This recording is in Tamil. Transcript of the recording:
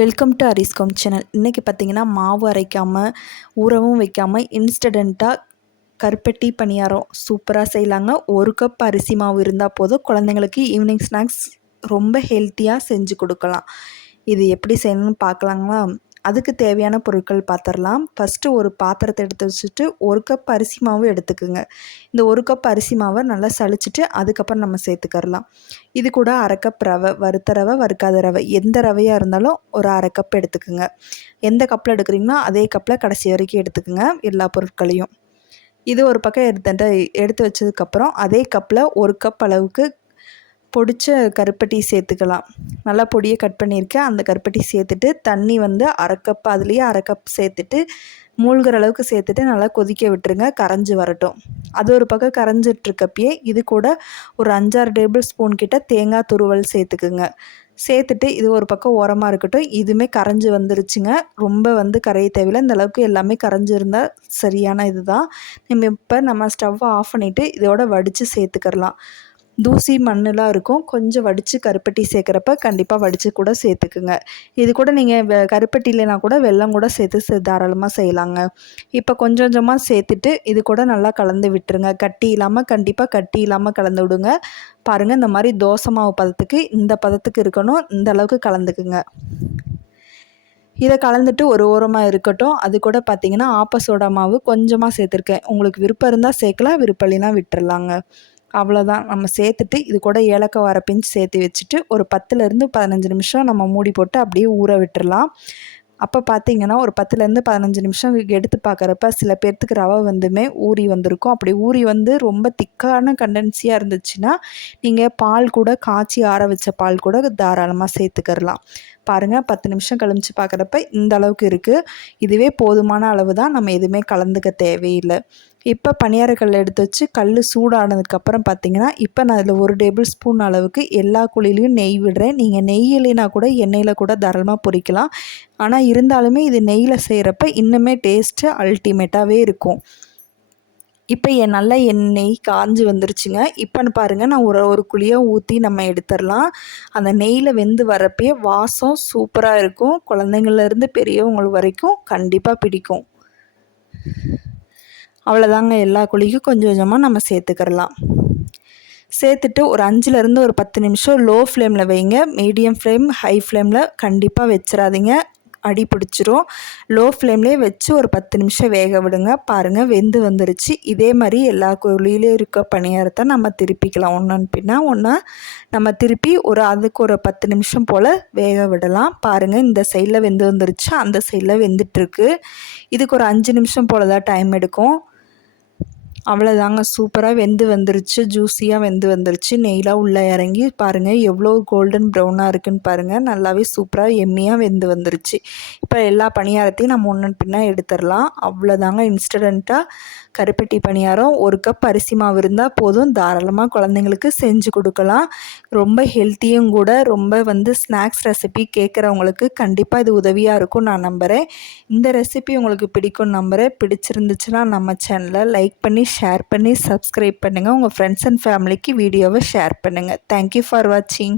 Welcome to அரிஸ்காம் channel. இன்றைக்கி பார்த்திங்கன்னா மாவு அரைக்காமல் ஊறவும் வைக்காமல் இன்ஸ்டண்ட்டாக கருப்பட்டி பணியாரம் சூப்பராக செய்யலாங்க. 1 கப் அரிசி மாவு இருந்தால் போதும், குழந்தைங்களுக்கு ஈவினிங் ஸ்நாக்ஸ் ரொம்ப ஹெல்த்தியாக செஞ்சு கொடுக்கலாம். இது எப்படி செய்யணும்னு பார்க்கலாங்களா? அதுக்கு தேவையான பொருட்கள் பார்த்துடலாம். ஃபஸ்ட்டு ஒரு பாத்திரத்தை எடுத்து வச்சுட்டு 1 கப் அரிசி மாவு எடுத்துக்குங்க. இந்த 1 கப் அரிசி மாவை நல்லா சலிச்சிட்டு அதுக்கப்புறம் நம்ம சேர்த்துக்கரலாம். இது கூட 1/2 கப் ரவை, வறுத்த ரவை, வறுக்காத ரவை, எந்த ரவையாக இருந்தாலும் ஒரு 1/2 கப் எடுத்துக்குங்க. எந்த கப்பில் எடுக்கிறீங்களோ அதே கப்பில் கடைசி வரைக்கும் எடுத்துக்குங்க எல்லா பொருட்களையும். இது ஒரு பக்கம் எடுத்து வச்சதுக்கப்புறம் அதே கப்பில் 1 கப் அளவுக்கு பொடிச்ச கருப்பட்டி சேர்த்துக்கலாம். நல்லா பொடியை கட் பண்ணியிருக்கேன். அந்த கருப்பட்டி சேர்த்துட்டு தண்ணி 1/2 கப், அதுலேயே 1/2 கப் சேர்த்துட்டு மூழ்கிற அளவுக்கு சேர்த்துட்டு நல்லா கொதிக்க விட்டுருங்க, கரைஞ்சி வரட்டும். அது ஒரு பக்கம் கரைஞ்சிட்ருக்கப்பயே இது கூட ஒரு 5-6 டேபிள் ஸ்பூன் கிட்ட தேங்காய் துருவல் சேர்த்துக்குங்க. சேர்த்துட்டு இது ஒரு பக்கம் ஓரமாக இருக்கட்டும். இதுவுமே கரைஞ்சி வந்துருச்சுங்க. ரொம்ப கரைய தேவையில்லை. இந்த அளவுக்கு எல்லாமே கரைஞ்சிருந்தால் சரியான இதுதான். நம்ம ஸ்டவ்வை ஆஃப் பண்ணிவிட்டு இதோட வடித்து சேர்த்துக்கிறலாம். தூசி மண்ணெலாம் இருக்கும், கொஞ்சம் வடித்து கருப்பட்டி சேர்க்குறப்ப கண்டிப்பாக வடித்து கூட சேர்த்துக்குங்க. இது கூட நீங்கள் கருப்பட்டி இல்லைனா கூட வெல்லம் கூட சேர்த்து தாராளமாக செய்யலாங்க. இப்போ கொஞ்சம் கொஞ்சமாக சேர்த்துட்டு இது கூட நல்லா கலந்து விட்டுருங்க. கண்டிப்பாக கட்டி இல்லாமல் கலந்து விடுங்க. பாருங்கள், இந்த மாதிரி தோசை மாவு பதத்துக்கு, இந்த பதத்துக்கு இருக்கணும். இந்த அளவுக்கு கலந்துக்குங்க. இதை கலந்துட்டு ஒரு ஓரமாக இருக்கட்டும். அது கூட பார்த்திங்கன்னா ஆப்ப சோடா மாவு கொஞ்சமாக சேர்த்துருக்கேன். உங்களுக்கு விருப்பம் இருந்தால் சேர்க்கலாம், விருப்பம் இல்லைனா விட்டுறலாங்க. அவ்வளோதான். நம்ம சேர்த்துட்டு இது கூட ஏலக்காய் அரை பிஞ்ச் சேர்த்து வச்சுட்டு ஒரு 10லேருந்து 15 நிமிஷம் நம்ம மூடி போட்டு அப்படியே ஊற விட்டுறலாம். அப்போ பார்த்திங்கன்னா ஒரு 10லேருந்து 15 நிமிஷம் எடுத்து பார்க்குறப்ப சில பேர்த்துக்கு ரவை ஊறி வந்திருக்கும். அப்படி ஊறி ரொம்ப திக்கான கண்டென்சியாக இருந்துச்சுன்னா நீங்கள் பால் கூட காய்ச்சி ஆற வச்ச பால் கூட தாராளமாக சேர்த்துக்கிறலாம். பாருங்கள், 10 நிமிஷம் கழிச்சு பார்க்குறப்ப இந்த அளவுக்கு இருக்குது. இதுவே போதுமான அளவு தான், நம்ம எதுவுமே கலந்துக்க தேவையில்லை. இப்போ பணியாரக்கல் எடுத்து வச்சு கல் சூடானதுக்கப்புறம் பார்த்திங்கன்னா இப்போ நான் அதில் 1 டேபிள் ஸ்பூன் அளவுக்கு எல்லா குழிலையும் நெய் விடுறேன். நீங்கள் நெய் இல்லைனா கூட எண்ணெயில் கூட தாராளமாக பொரிக்கலாம். ஆனால் இருந்தாலுமே இது நெய்யில் செய்கிறப்ப இன்னுமே டேஸ்ட்டு அல்டிமேட்டாகவே இருக்கும். இப்போ நல்லா எண்ணெய் காஞ்சி வந்துருச்சுங்க. இப்போன்னு பாருங்கள், நான் ஒரு குழியாக ஊற்றி நம்ம எடுத்துடலாம். அந்த நெய்யில் வெந்து வரப்பே வாசம் சூப்பராக இருக்கும். குழந்தைங்கள்லேருந்து பெரியவங்க வரைக்கும் கண்டிப்பாக பிடிக்கும். அவ்வளோதாங்க, எல்லா குழிக்கும் கொஞ்சம் கொஞ்சமாக நம்ம சேர்த்துக்கிறலாம். சேர்த்துட்டு ஒரு 5லேருந்து ஒரு 10 நிமிஷம் லோ ஃப்ளேமில் வைங்க. மீடியம் ஃப்ளேம், ஹை ஃப்ளேமில் கண்டிப்பாக வச்சிடாதீங்க, அடி பிடிச்சிரும். லோ ஃப்ளேம்லேயே வச்சு ஒரு 10 நிமிஷம் வேக விடுங்க. பாருங்கள், வெந்து வந்துருச்சு. இதே மாதிரி எல்லா குழியிலே இருக்க பணியாரத்தை நம்ம திருப்பிக்கலாம். ஒன்று பின்னா ஒன்றா நம்ம திருப்பி அதுக்கு ஒரு 10 நிமிஷம் போல் வேக விடலாம். பாருங்கள், இந்த சைடில் வெந்து வந்துருச்சு, அந்த சைடில் வெந்துட்டுருக்கு. இதுக்கு ஒரு 5 நிமிஷம் போல் தான் டைம் எடுக்கும். அவ்வளோதாங்க, சூப்பராக வெந்து வந்துருச்சு, ஜூஸியாக வெந்து வந்துருச்சு. நெய்லாம் உள்ளே இறங்கி பாருங்கள் எவ்வளோ கோல்டன் ப்ரௌனாக இருக்குதுன்னு பாருங்கள். நல்லாவே சூப்பராக எம்மியாக வெந்து வந்துருச்சு. இப்போ எல்லா பணியாரத்தையும் நம்ம ஒன்று பின்னா எடுத்துடலாம். அவ்வளோதாங்க, இன்ஸ்டண்ட்டாக கருப்பட்டி பணியாரம். 1 கப் அரிசி மாவு இருந்தால் போதும், தாராளமாக குழந்தைங்களுக்கு செஞ்சு கொடுக்கலாம். ரொம்ப ஹெல்த்தியும் கூட. ரொம்ப ஸ்நாக்ஸ் ரெசிபி கேட்குறவங்களுக்கு கண்டிப்பாக இது உதவியாக இருக்கும் நான் நம்புகிறேன். இந்த ரெசிபி உங்களுக்கு பிடிக்கும்னு நம்புகிறேன். பிடிச்சிருந்துச்சுன்னா நம்ம சேனலை லைக் பண்ணி, ஷேர் பண்ணி, சப்ஸ்கிரைப் பண்ணுங்கள். உங்கள் ஃப்ரெண்ட்ஸ் அண்ட் ஃபேமிலிக்கு வீடியோவை ஷேர் பண்ணுங்கள். தேங்க்யூ ஃபார் வாட்சிங்.